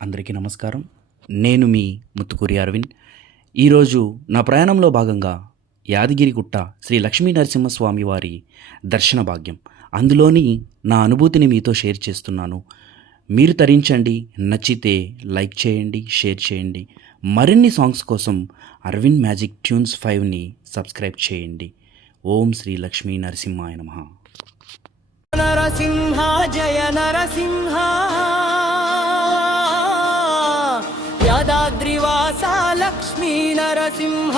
అందరికీ నమస్కారం. నేను మీ ముత్తుకూరి అరవింద్. ఈరోజు నా ప్రయాణంలో భాగంగా యాదగిరిగుట్ట శ్రీ లక్ష్మీ నరసింహస్వామి వారి దర్శన భాగ్యం, అందులోని నా అనుభూతిని మీతో షేర్ చేస్తున్నాను. మీరు తరించండి, నచ్చితే లైక్ చేయండి, షేర్ చేయండి. మరిన్ని సాంగ్స్ కోసం అరవింద్ మ్యాజిక్ ట్యూన్స్ 5ని సబ్స్క్రైబ్ చేయండి. ఓం శ్రీ లక్ష్మీ నరసింహాయ నమః. నరసింహ జయ నరసింహ, యాదాద్రివాస లక్ష్మీ నరసింహ.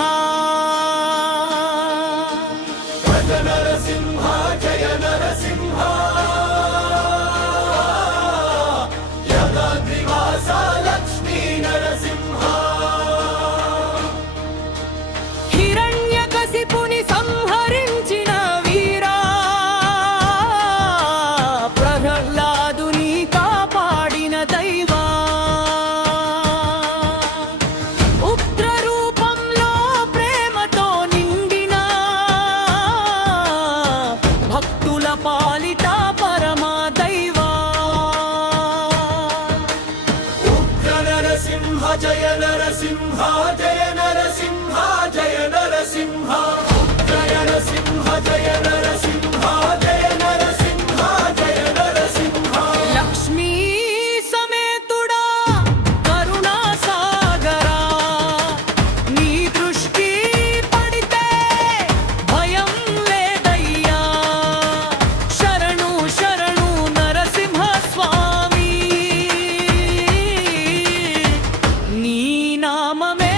నరసింహ జయ నరసింహ, యాదాద్రివాస లక్ష్మీ నరసింహ. హిరణ్యకశిపుని సంహరించిన వీరా, ప్రహ్లాదుని కాపాడిన దైవా, ఉగ్ర రూపంలో ప్రేమతో నిండిన భక్తుల పాలిట పరమా దైవా. ఉగ్ర నరసింహ జయ నరసింహ, జయ నరసింహ జయ నరసింహ, ఉగ్ర నరసింహ జయ నరసింహ, జయ నరసింహ జయ నరసింహ. లక్ష్మీ సమేతుడా కరుణా సాగరా, నీ దృష్టి పడితే భయం లేదయ్యా. శరణు శరణు నరసింహ స్వామి, నీ నామమే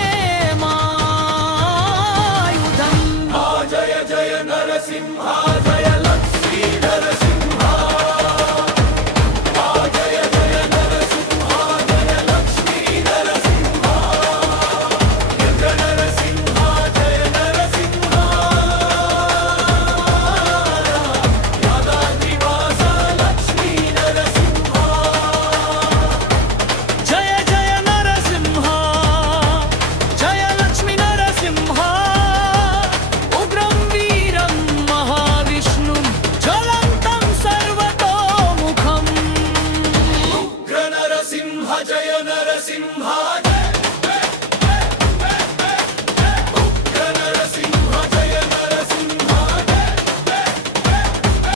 మాయుధం. జయ జయ నరసింహ, జయ లక్ష్మీ నరసింహ, జయ జయ నరసింహ, జయ లక్ష్మీ నరసింహ, యుగ నరసింహ, జయ నరసింహ, యాదాద్రివాస లక్ష్మీ నరసింహ. జయ జయ నరసింహ, జయ లక్ష్మీ నరసింహ, ఉగ్రం వీరం మహావిష్ణుం, జ్వలంతం సర్వతోముఖం. ఉగ్ర నరసింహ జయ నరసింహ.